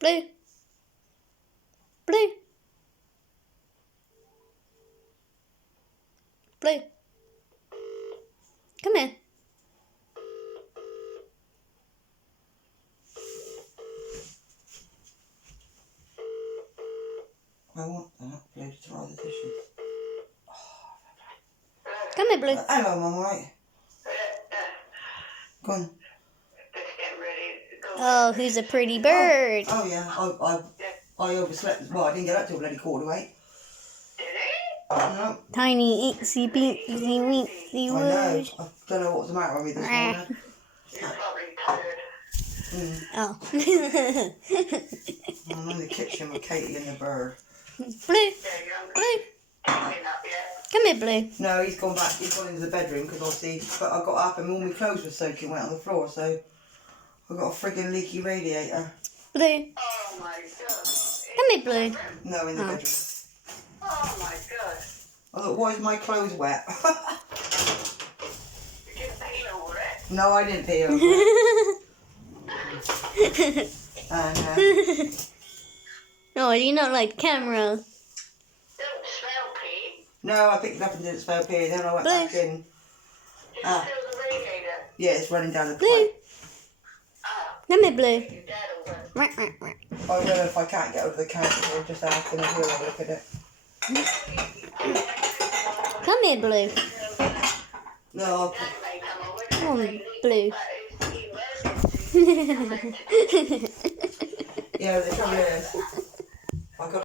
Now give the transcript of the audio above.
Blue. Blue. Blue. Come here. I want Blue to throw the dishes. Come here, Blue. Hello, Mum, right? Go on. Oh, who's a pretty bird? Oh yeah, I overslept. Well, I didn't get up till bloody 7:45. No. Tiny, itsy, beatsy, weensy I know. wood. I don't know what was the matter with me this morning. You're probably tired. Oh. I'm in the kitchen with Katie and the bird. Blue. Yeah, you're Blue. clean up yet. Come here, Blue. No, he's gone back. He's gone into the bedroom because obviously, but I got up and all my clothes were soaking wet on the floor, so I got a friggin' leaky radiator. Blue. Oh my god. Come here, Blue. No, in the bedroom. Oh my god. I thought, why is my clothes wet? You didn't pee over it. No, I didn't pee over it. And Oh, do you not like cameras? Don't smell pee. no, I picked it up and didn't smell pee. Then I went back in. Just fill the radiator. Yeah, it's running down the Blue. pipe. Come here, Blue. Your dad will work. Rah, rah, rah. I don't know if I can't get over the counter or just ask him if he'll have a look at it. Come here, Blue. No, Dad may come over. Come on, Blue. But it's emergency. yeah, the trouble is, I got